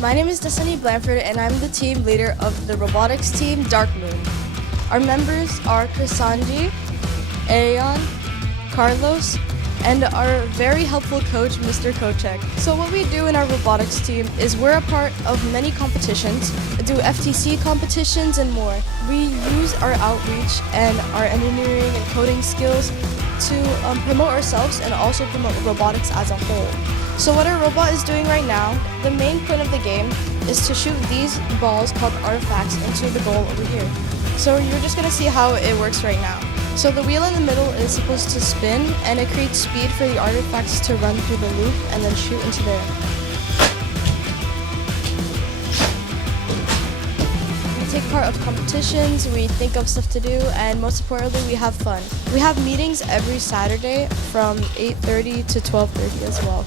My name is Destiny Blanford and I'm the team leader of the Robotics Team, Darkmoon. Our members are Krisanji, Aeon, Carlos, and our very helpful coach, Mr. Kochek. So what we do in our robotics team is we're a part of many competitions, do FTC competitions and more. We use our outreach and our engineering and coding skills to promote ourselves and also promote robotics as a whole. So what our robot is doing right now, the main point of the game is to shoot these balls called artifacts into the goal over here. So you're just going to see how it works right now. So the wheel in the middle is supposed to spin and it creates speed for the artifacts to run through the loop and then shoot into there. We take part of competitions, we think of stuff to do, and most importantly we have fun. We have meetings every Saturday from 8:30 to 12:30 as well.